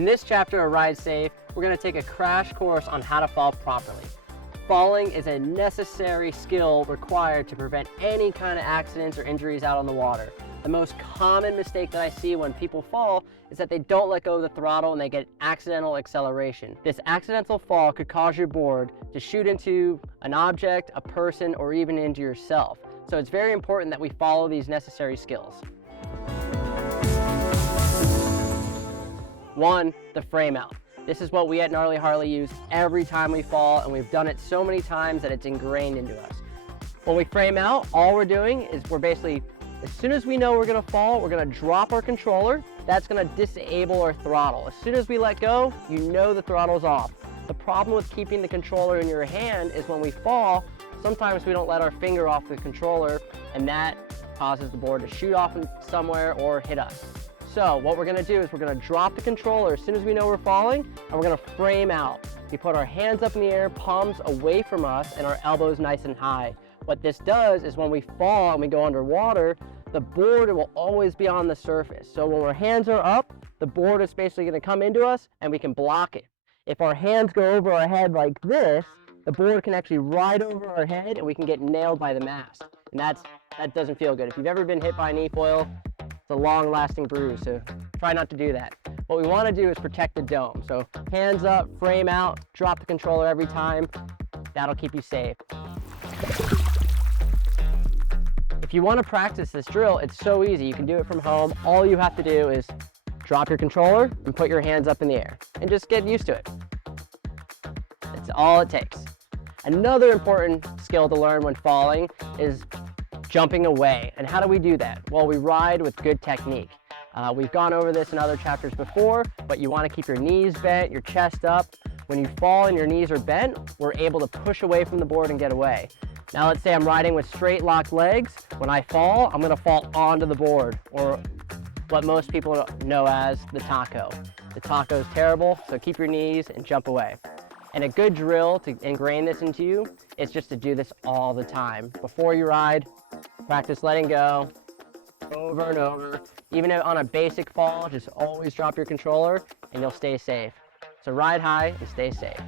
In this chapter of Ride Safe, we're going to take a crash course on how to fall properly. Falling is a necessary skill required to prevent any kind of accidents or injuries out on the water. The most common mistake that I see when people fall is that they don't let go of the throttle and they get accidental acceleration. This accidental fall could cause your board to shoot into an object, a person, or even into yourself. So it's very important that we follow these necessary skills. 1, the frame out. This is what we at Gnarly Harley use every time we fall, and we've done it so many times that it's ingrained into us. When we frame out, all we're doing is we're basically, as soon as we know we're gonna fall, we're gonna drop our controller. That's gonna disable our throttle. As soon as we let go, you know the throttle's off. The problem with keeping the controller in your hand is when we fall, sometimes we don't let our finger off the controller, and that causes the board to shoot off somewhere or hit us. So what we're gonna do is we're gonna drop the controller as soon as we know we're falling, and we're gonna frame out. We put our hands up in the air, palms away from us, and our elbows nice and high. What this does is when we fall and we go underwater, the board will always be on the surface. So when our hands are up, the board is basically gonna come into us and we can block it. If our hands go over our head like this, the board can actually ride over our head and we can get nailed by the mast. And that doesn't feel good. If you've ever been hit by an eFoil, it's a long-lasting bruise, so try not to do that. What we want to do is protect the dome. So hands up, frame out, drop the controller every time. That'll keep you safe. If you want to practice this drill, it's so easy. You can do it from home. All you have to do is drop your controller and put your hands up in the air and just get used to it. That's all it takes. Another important skill to learn when falling is jumping away. And how do we do that? Well, we ride with good technique. We've gone over this in other chapters before, but you want to keep your knees bent, your chest up. When you fall and your knees are bent, we're able to push away from the board and get away. Now let's say I'm riding with straight locked legs. When I fall, I'm going to fall onto the board, or what most people know as the taco. The taco is terrible, so keep your knees and jump away. And a good drill to ingrain this into you is just to do this all the time. Before you ride, practice letting go over and over. Even on a basic fall, just always drop your controller and you'll stay safe. So ride high and stay safe.